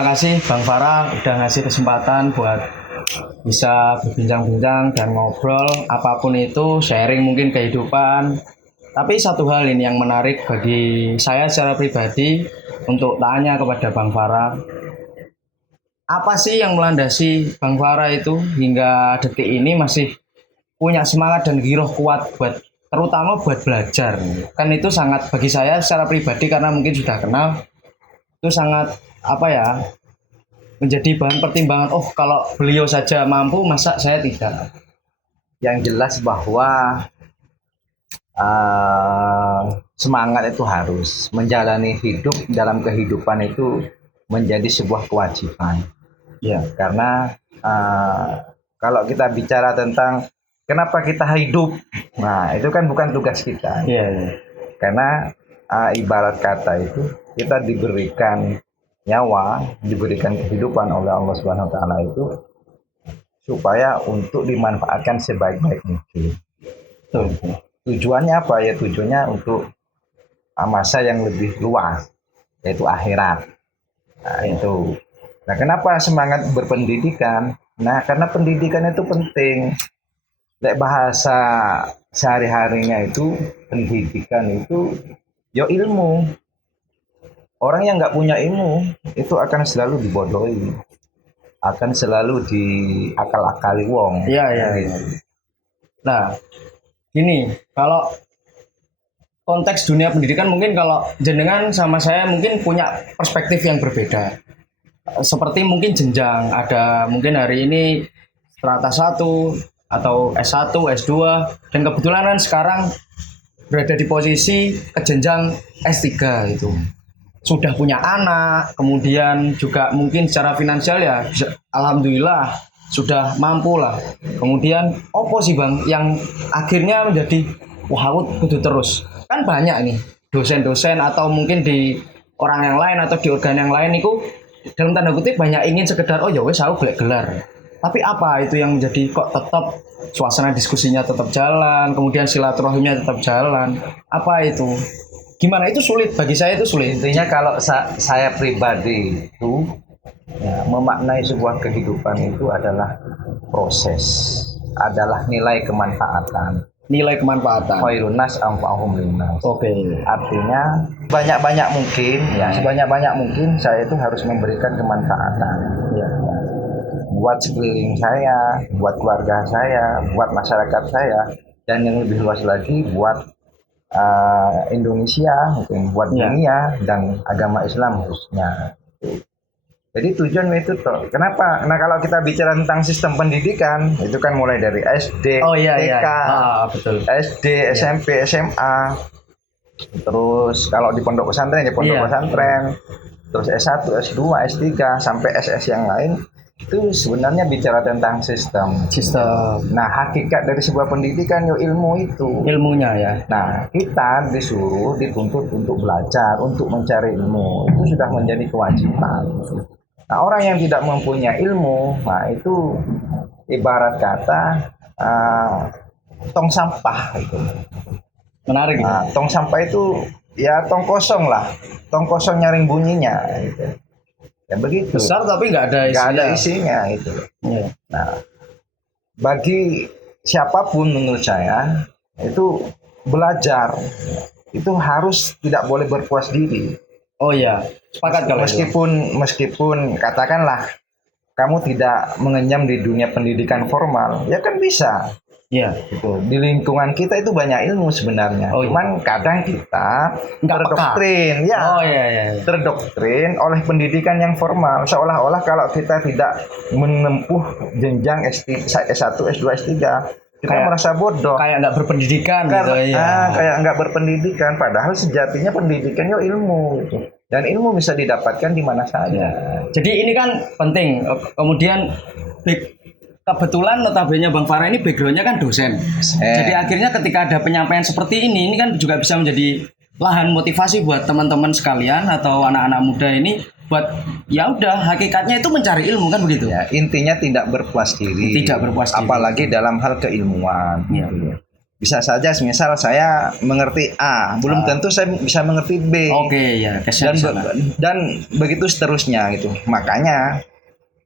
terima kasih Bang Farah udah ngasih kesempatan buat bisa berbincang-bincang dan ngobrol apapun itu, sharing mungkin kehidupan. Tapi satu hal ini yang menarik bagi saya secara pribadi untuk tanya kepada Bang Farah, apa sih yang melandasi Bang Farah itu hingga detik ini masih punya semangat dan giroh kuat buat terutama buat belajar. Kan itu sangat bagi saya secara pribadi karena mungkin sudah kenal itu sangat apa ya menjadi bahan pertimbangan. Oh, kalau beliau saja mampu, masa saya tidak? Yang jelas bahwa semangat itu harus menjalani hidup dalam kehidupan itu menjadi sebuah kewajiban. Ya, Karena kalau kita bicara tentang kenapa kita hidup, nah itu kan bukan tugas kita. iya, iya. Karena ibarat kata itu kita diberikan nyawa, diberikan kehidupan oleh Allah Subhanahu Wa Taala itu supaya untuk dimanfaatkan sebaik-baik mungkin. Betul. Tujuannya apa ya? Tujuannya untuk masa yang lebih luas, yaitu akhirat. Nah, itu. Nah, kenapa semangat berpendidikan? Nah, karena pendidikan itu penting. Lek bahasa sehari-harinya itu pendidikan itu ya ilmu. Orang yang nggak punya ilmu itu akan selalu dibodohi, akan selalu diakal-akali wong. Iya, iya, iya. Nah, gini, kalau konteks dunia pendidikan mungkin kalau jenengan sama saya mungkin punya perspektif yang berbeda. Seperti mungkin jenjang, ada mungkin hari ini strata 1 atau S1, S2 dan kebetulan kan sekarang berada di posisi ke jenjang S3 itu. Sudah punya anak, kemudian juga mungkin secara finansial ya alhamdulillah sudah mampu lah. Kemudian opo sih Bang yang akhirnya menjadi wah aku kudu terus. Kan banyak nih dosen-dosen atau mungkin di orang yang lain atau di organ yang lain itu dalam tanda kutip banyak ingin sekedar oh ya wes aku golek gelar. Tapi apa itu yang menjadi kok tetap suasana diskusinya tetap jalan, kemudian silaturahimnya tetap jalan. Apa itu? Gimana itu sulit bagi saya itu sulit. Intinya kalau saya pribadi itu ya, memaknai sebuah kehidupan itu adalah proses, adalah nilai kemanfaatan. Nilai kemanfaatan. Khairun nas anfa'uhum linnas. Oke. Artinya banyak-banyak mungkin ya, sebanyak-banyak mungkin saya itu harus memberikan kemanfaatan. Ya. Buat sekeliling saya, buat keluarga saya, buat masyarakat saya, dan yang lebih luas lagi buat Indonesia, mungkin buat dunia dan agama Islam khususnya. Jadi tujuan itu tuh. Kenapa? Nah kalau kita bicara tentang sistem pendidikan, itu kan mulai dari SD, TK, betul. SD, SMP, SMA. Terus kalau di pondok pesantren ya pondok pesantren. Terus S1, S2, S3 sampai SS yang lain. Itu sebenarnya bicara tentang sistem. Sistem. Nah, hakikat dari sebuah pendidikan yo ilmu itu. Ilmunya ya. Nah, kita dituntut untuk belajar, untuk mencari ilmu. Itu sudah menjadi kewajiban. Nah, orang yang tidak mempunyai ilmu, nah itu ibarat kata tong sampah itu. Menarik. Nah, tong sampah itu ya tong kosong lah. Tong kosong nyaring bunyinya gitu. Ya begitu. Besar tapi nggak ada isinya. Nggak ada isinya itu. Ya. Nah, bagi siapapun menurut saya itu belajar itu harus tidak boleh berpuas diri. Oh ya, sepakat kalau meskipun katakanlah kamu tidak mengenyam di dunia pendidikan formal, ya kan bisa. Iya. Gitu. Di lingkungan kita itu banyak ilmu sebenarnya. Cuman kadang kita terdoktrin, terdoktrin oleh pendidikan yang formal. Seolah-olah kalau kita tidak menempuh jenjang S1, S2, S3, kita merasa bodoh. Kayak nggak berpendidikan gitu ya. Kayak nggak berpendidikan. Padahal sejatinya pendidikan itu ilmu. Gitu. Dan ilmu bisa didapatkan di mana saja. Jadi ini kan penting. Kemudian kebetulan notabene Bang Farah ini backgroundnya kan dosen. Jadi akhirnya ketika ada penyampaian seperti ini kan juga bisa menjadi lahan motivasi buat teman-teman sekalian atau anak-anak muda ini buat ya udah hakikatnya itu mencari ilmu kan begitu. Ya, intinya tidak berpuas diri. Tidak berpuas diri. Apalagi dalam hal keilmuan. Ya. Bisa saja misal saya mengerti A, belum tentu saya bisa mengerti B. Oke, ya, dan dan begitu seterusnya gitu. Makanya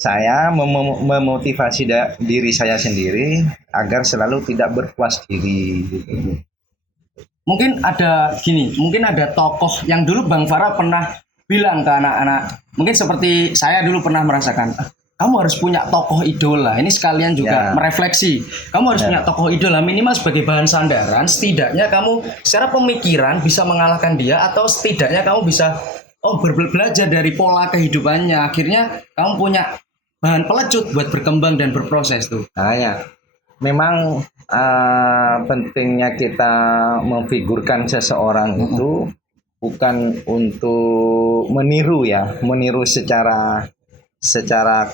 saya memotivasi diri saya sendiri agar selalu tidak berpuas diri gitu. Mungkin ada tokoh yang dulu Bang Farah pernah bilang ke anak-anak, mungkin seperti saya dulu pernah merasakan, kamu harus punya tokoh idola. Ini sekalian juga merefleksi, kamu harus punya tokoh idola minimal sebagai bahan sandaran. Setidaknya kamu secara pemikiran bisa mengalahkan dia, atau setidaknya kamu bisa belajar dari pola kehidupannya. Akhirnya kamu punya bahan pelecut buat berkembang dan berproses tuh. Nah, ya. Memang pentingnya kita memfigurkan seseorang itu bukan untuk meniru secara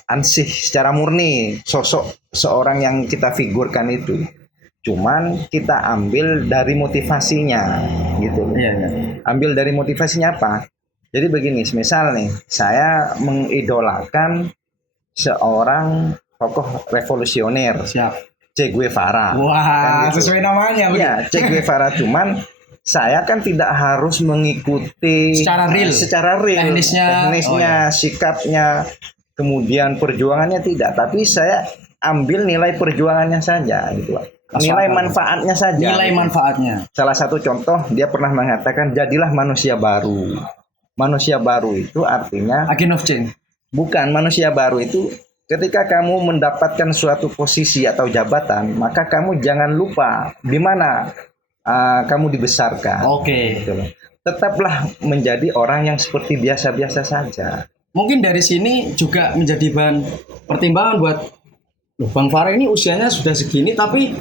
ansih, secara murni sosok seorang yang kita figurkan itu. Cuman kita ambil dari motivasinya gitu. Ambil dari motivasinya apa? Jadi begini, misal nih, saya mengidolakan seorang tokoh revolusioner. Siap. Che Guevara. Wah, kan gitu. Sesuai namanya. Iya, Che Guevara. Cuman saya kan tidak harus mengikuti secara real teknisnya, sikapnya, kemudian perjuangannya tidak. Tapi saya ambil nilai perjuangannya saja gitu. Nilai manfaatnya saja. Nilai manfaatnya. Salah satu contoh, dia pernah mengatakan, jadilah manusia baru. Manusia baru itu artinya agent of change. Bukan, manusia baru itu ketika kamu mendapatkan suatu posisi atau jabatan, maka kamu jangan lupa di mana kamu dibesarkan. Oke. Gitu. Tetaplah menjadi orang yang seperti biasa-biasa saja. Mungkin dari sini juga menjadi bahan pertimbangan buat Bang Farah ini usianya sudah segini tapi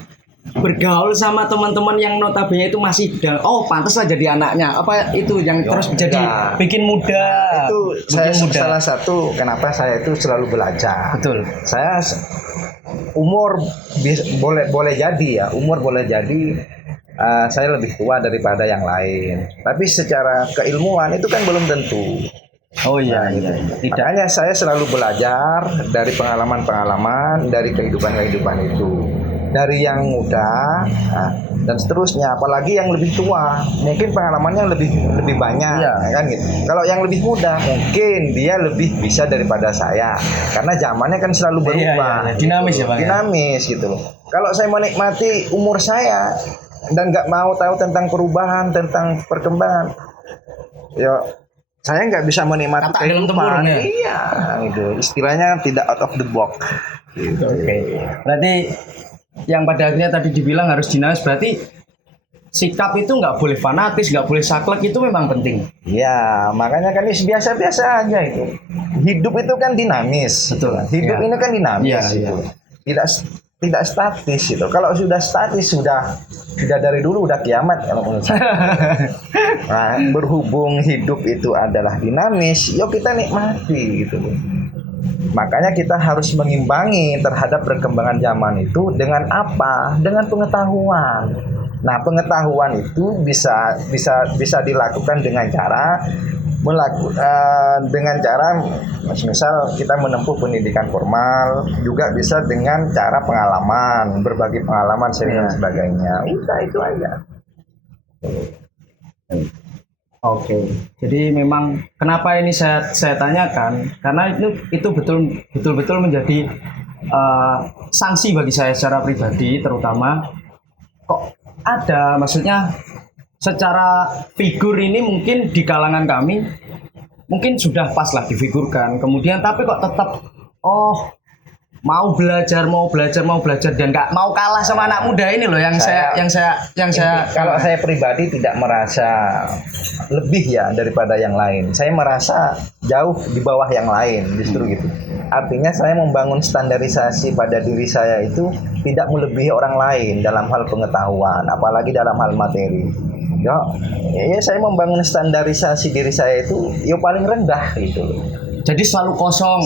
bergaul sama teman-teman yang notabene itu masih pantas lah jadi anaknya. Apa itu yang terus menjadi bikin muda? Itu saya salah satu kenapa saya itu selalu belajar. Betul. Saya umur boleh jadi ya, umur boleh jadi saya lebih tua daripada yang lain. Tapi secara keilmuan itu kan belum tentu. Oh iya, Makanya saya selalu belajar dari pengalaman-pengalaman, dari kehidupan-kehidupan itu. Dari yang muda dan seterusnya, apalagi yang lebih tua mungkin pengalamannya lebih banyak kan gitu. Kalau yang lebih muda mungkin dia lebih bisa daripada saya karena zamannya kan selalu berubah. Dinamis ya Bang. Dinamis gitu loh. Kalau saya menikmati umur saya dan nggak mau tahu tentang perubahan, tentang perkembangan, ya saya nggak bisa menikmati kehidupan. Iya, gitu. Istilahnya tidak out of the box. Gitu. Oke. Berarti yang pada akhirnya tadi dibilang harus dinamis, berarti sikap itu nggak boleh fanatis, nggak boleh saklek, itu memang penting. Ya, makanya kan biasa-biasa aja itu. Hidup itu kan dinamis. Betul. Hidup ini kan dinamis. Gitu. Tidak statis itu. Kalau sudah statis sudah dari dulu udah kiamat kalau menurut saya. Nah, berhubung hidup itu adalah dinamis, yuk kita nikmati gitu. Makanya kita harus mengimbangi terhadap perkembangan zaman itu dengan apa? Dengan pengetahuan. Nah, pengetahuan itu bisa dilakukan dengan cara misal kita menempuh pendidikan formal, juga bisa dengan cara pengalaman, berbagi pengalaman dan sebagainya. Udah itu aja. Oke. Jadi memang kenapa ini saya tanyakan karena itu betul-betul menjadi sanksi bagi saya secara pribadi, terutama kok ada, maksudnya secara figur ini mungkin di kalangan kami mungkin sudah pas lah difigurkan, kemudian tapi kok tetap mau belajar dan nggak mau kalah sama anak muda ini loh yang saya kalau saya pribadi tidak merasa lebih ya daripada yang lain. Saya merasa jauh di bawah yang lain justru gitu. Artinya saya membangun standarisasi pada diri saya itu tidak melebihi orang lain dalam hal pengetahuan, apalagi dalam hal materi. Ya saya membangun standarisasi diri saya itu paling rendah gitu. Jadi selalu kosong.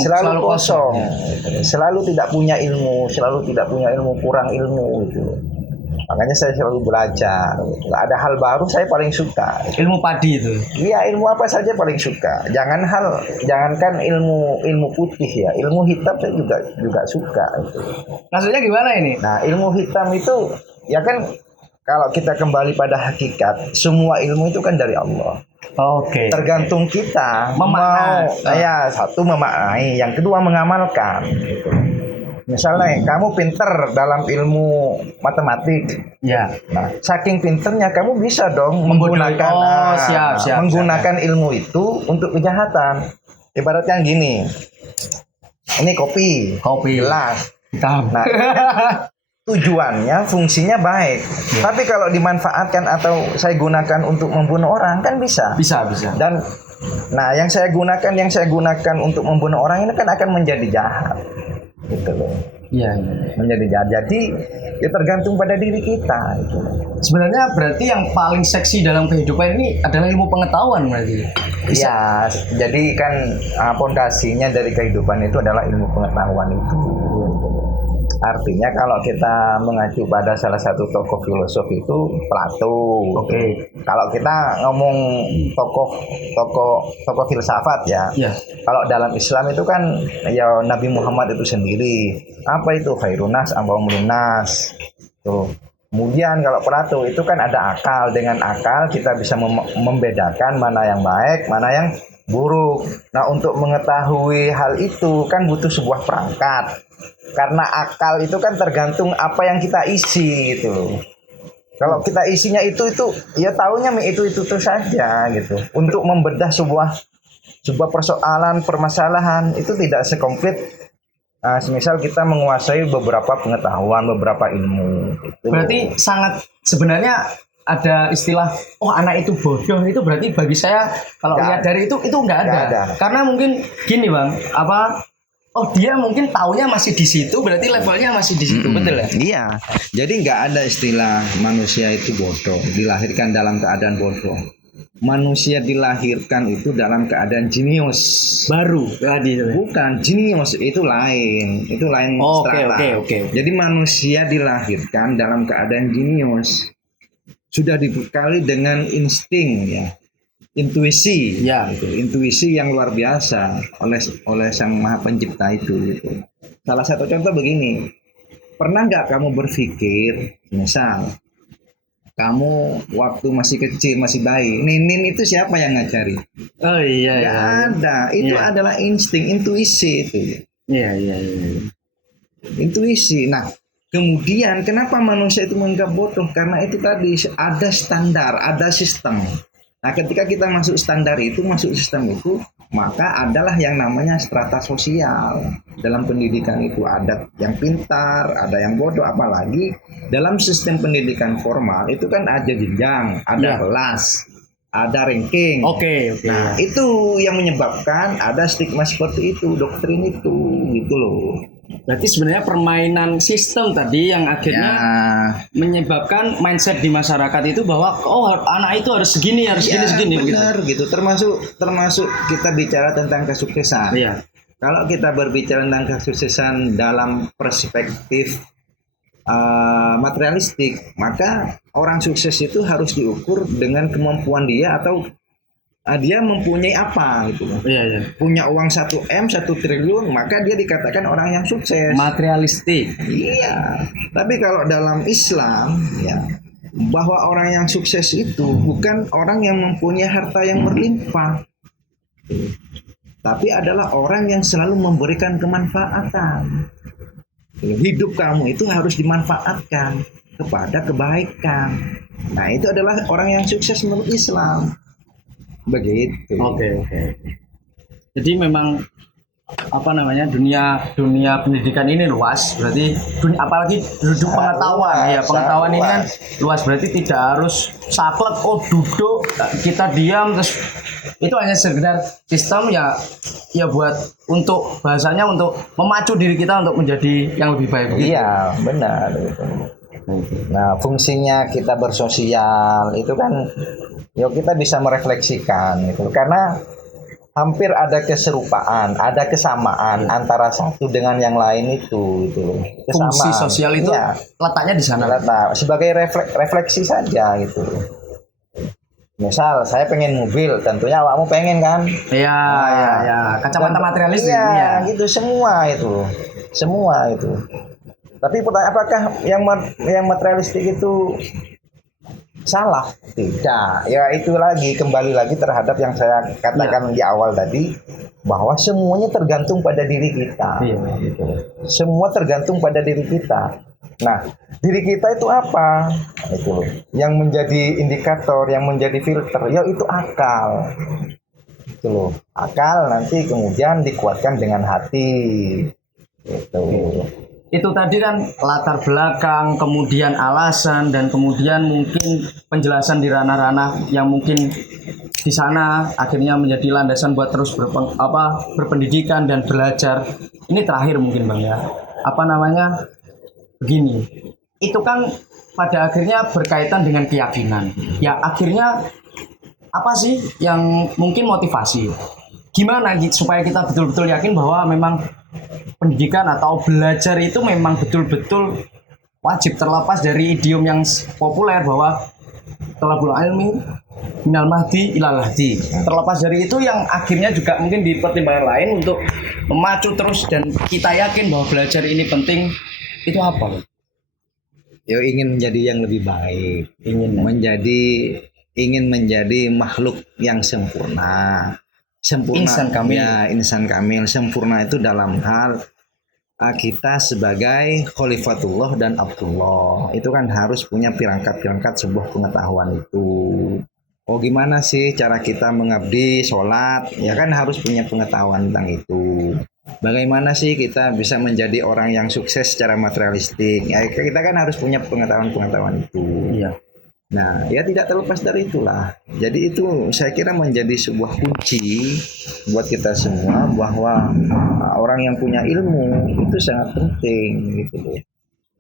Selalu tidak punya ilmu, kurang ilmu gitu. Makanya saya selalu belajar. Ada hal baru saya paling suka. Ilmu padi itu. Iya, ilmu apa saja paling suka. Jangankan ilmu putih ya, ilmu hitam saya juga suka. Gitu. Maksudnya gimana ini? Nah, ilmu hitam itu ya kan kalau kita kembali pada hakikat, semua ilmu itu kan dari Allah. Oke. Tergantung kita Memaknai. ya, satu memaknai, yang kedua mengamalkan gitu. Misalnya kamu pinter dalam ilmu matematik, Ya. nah saking pinternya kamu bisa dong Membodohi. menggunakan Oh, siap. menggunakan ilmu itu untuk kejahatan. Ibaratnya gini, ini kopi, gelas. Hitam. Nah, tujuannya, fungsinya baik. Tapi kalau dimanfaatkan atau saya gunakan untuk membunuh orang kan bisa. Bisa. Dan nah, yang saya gunakan untuk membunuh orang ini kan akan menjadi jahat. Gitu loh. Iya. Menjadi jahat. Jadi ya tergantung pada diri kita gitu. Sebenarnya berarti yang paling seksi dalam kehidupan ini adalah ilmu pengetahuan berarti. Iya, jadi kan pondasinya dari kehidupan itu adalah ilmu pengetahuan itu. Artinya kalau kita mengacu pada salah satu tokoh filosof itu Plato. Oke. Kalau kita ngomong tokoh filsafat ya. Iya. Kalau dalam Islam itu kan ya Nabi Muhammad itu sendiri. Apa itu khairunas ambaulinas. Tuh. Kemudian kalau Plato itu kan ada akal. Dengan akal kita bisa membedakan mana yang baik, mana yang buruk. Nah, untuk mengetahui hal itu kan butuh sebuah perangkat. Karena akal itu kan tergantung apa yang kita isi gitu loh. Kalau kita isinya itu ya taunya itu saja gitu. Untuk membedah sebuah permasalahan itu tidak sekomplit. Semisal kita menguasai beberapa pengetahuan, beberapa ilmu. Gitu. Berarti sangat sebenarnya ada istilah anak itu bodoh itu berarti bagi saya kalau lihat dari itu nggak ada. Karena mungkin gini Bang, dia mungkin taunya masih di situ, berarti levelnya masih di situ, betul ya? Iya, jadi nggak ada istilah manusia itu bodoh, dilahirkan dalam keadaan bodoh. Manusia dilahirkan itu dalam keadaan jenius. Baru tadi. Bukan, jenius itu lain strata. Oke. Jadi manusia dilahirkan dalam keadaan jenius. Sudah dibekali dengan insting ya. Intuisi ya gitu. Intuisi yang luar biasa oleh Sang Maha Pencipta itu gitu. Salah satu contoh begini, pernah nggak kamu berpikir misal kamu waktu masih kecil, masih bayi, ninin itu siapa yang ngajari? Oh iya. Nggak ada, itu adalah insting, intuisi itu. Iya. Intuisi. Nah, kemudian kenapa manusia itu menganggap bodoh? Karena itu tadi ada standar, ada sistem. Nah, ketika kita masuk sistem itu, maka adalah yang namanya strata sosial. Dalam pendidikan itu ada yang pintar, ada yang bodoh, apalagi dalam sistem pendidikan formal itu kan ada jenjang, ada kelas, ada ranking. Oke. Nah, itu yang menyebabkan ada stigma seperti itu, doktrin itu, gitu loh. Berarti sebenarnya permainan sistem tadi yang akhirnya menyebabkan mindset di masyarakat itu bahwa anak itu harus segini benar gitu. Termasuk kita bicara tentang kesuksesan. Iya. Kalau kita berbicara tentang kesuksesan dalam perspektif materialistik, maka orang sukses itu harus diukur dengan kemampuan dia atau dia mempunyai apa gitu. Iya. Punya uang 1 triliun, maka dia dikatakan orang yang sukses. Materialistik. Iya. Tapi kalau dalam Islam ya, bahwa orang yang sukses itu bukan orang yang mempunyai harta yang berlimpah, tapi adalah orang yang selalu memberikan kemanfaatan. Hidup kamu itu harus dimanfaatkan kepada kebaikan. Nah, itu adalah orang yang sukses menurut Islam. Begitu. Oke. Jadi memang dunia pendidikan ini luas, berarti apalagi pengetahuan ini kan luas, berarti tidak harus saklek duduk kita diam terus itu hanya sekedar sistem ya buat untuk bahasanya untuk memacu diri kita untuk menjadi yang lebih baik. Iya, benar gitu. Nah, fungsinya kita bersosial itu kan kita bisa merefleksikan gitu. Karena hampir ada keserupaan, ada kesamaan antara satu dengan yang lain itu gitu. Kesamaan. Fungsi sosial itu letaknya di sana. Sebagai refleksi saja gitu. Misal saya pengen mobil, tentunya awakmu pengen kan? Iya. Kacamata materialis gitu semua itu. Tapi pertanyaan, apakah yang materialistik itu salah. Tidak. Ya itu lagi, kembali lagi terhadap yang saya katakan di awal tadi, bahwa semuanya tergantung pada diri kita. Iya. Gitu. Semua tergantung pada diri kita. Nah, diri kita itu apa? Itu yang menjadi indikator, yang menjadi filter, ya itu akal. Itu loh. Akal nanti kemudian dikuatkan dengan hati. Gitu. Itu tadi kan latar belakang, kemudian alasan, dan kemudian mungkin penjelasan di ranah-ranah yang mungkin di sana akhirnya menjadi landasan buat terus berpendidikan dan belajar. Ini terakhir mungkin Bang ya. Apa namanya? Begini. Itu kan pada akhirnya berkaitan dengan keyakinan. Ya akhirnya apa sih yang mungkin motivasi? Gimana supaya kita betul-betul yakin bahwa memang pendidikan atau belajar itu memang betul-betul wajib, terlepas dari idiom yang populer bahwa thalabul ilmi minal mahdi ilal lahdi. Terlepas dari itu yang akhirnya juga mungkin di pertimbangan lain untuk memacu terus dan kita yakin bahwa belajar ini penting, itu apa? Ya ingin menjadi yang lebih baik, ingin menjadi makhluk yang sempurna. Insan kamil. Ya, insan kamil. Sempurna itu dalam hal kita sebagai khalifatullah dan Abdullah itu kan harus punya pirangkat-pirangkat sebuah pengetahuan itu. Oh gimana sih cara kita mengabdi sholat, ya kan harus punya pengetahuan tentang itu. Bagaimana sih kita bisa menjadi orang yang sukses secara materialistik, ya kita kan harus punya pengetahuan-pengetahuan itu. Iya. Nah, ya tidak terlepas dari itulah. Jadi itu saya kira menjadi sebuah kunci buat kita semua bahwa orang yang punya ilmu itu sangat penting gitu loh.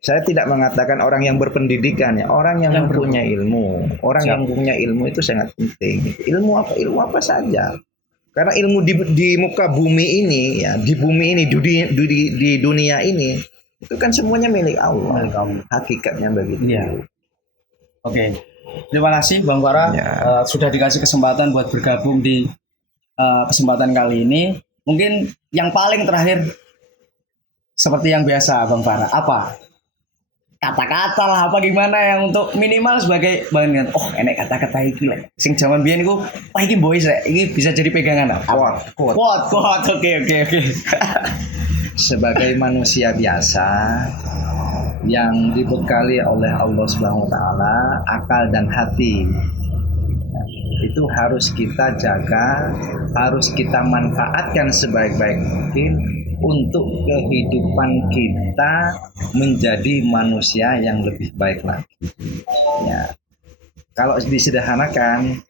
Saya tidak mengatakan orang yang berpendidikan ya, orang yang mempunyai ilmu. Orang yang punya ilmu itu sangat penting. Ilmu apa? Ilmu apa saja. Karena ilmu di muka bumi ini ya, di bumi ini, di dunia ini itu kan semuanya milik Allah. Hakikatnya begitu. Iya. Oke, terima kasih Bang Farah sudah dikasih kesempatan buat bergabung di kesempatan kali ini. Mungkin yang paling terakhir seperti yang biasa Bang Farah, apa kata-kata lah apa gimana yang untuk minimal sebagai bagian enek kata-kata iki lah. Sing zaman biyen iku wah iki boys iki bisa jadi pegangan. Kuat. Oke. Sebagai manusia biasa yang dibekali oleh Allah Subhanahu wa taala akal dan hati, itu harus kita jaga, harus kita manfaatkan sebaik-baik mungkin untuk kehidupan kita menjadi manusia yang lebih baik lagi. Ya. Kalau disederhanakan,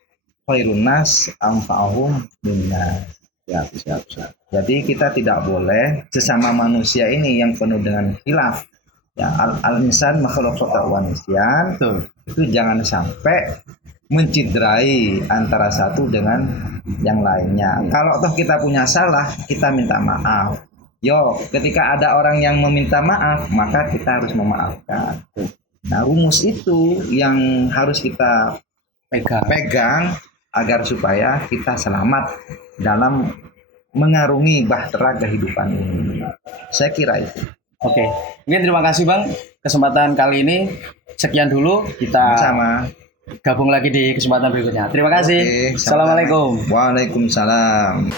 khairun nas anfa'uhum linnas. Ya. Jadi kita tidak boleh sesama manusia ini yang penuh dengan khilaf. Ya, al-insan makhluk wa nisyan, itu jangan sampai menciderai antara satu dengan yang lainnya. Kalau toh kita punya salah, kita minta maaf. Ketika ada orang yang meminta maaf, maka kita harus memaafkan. Nah, rumus itu yang harus kita pegang agar supaya kita selamat dalam mengarungi bahtera kehidupan ini. Saya kira itu. Oke, mungkin terima kasih Bang kesempatan kali ini. Sekian dulu, kita gabung lagi di kesempatan berikutnya. Terima kasih. Assalamualaikum. Waalaikumsalam.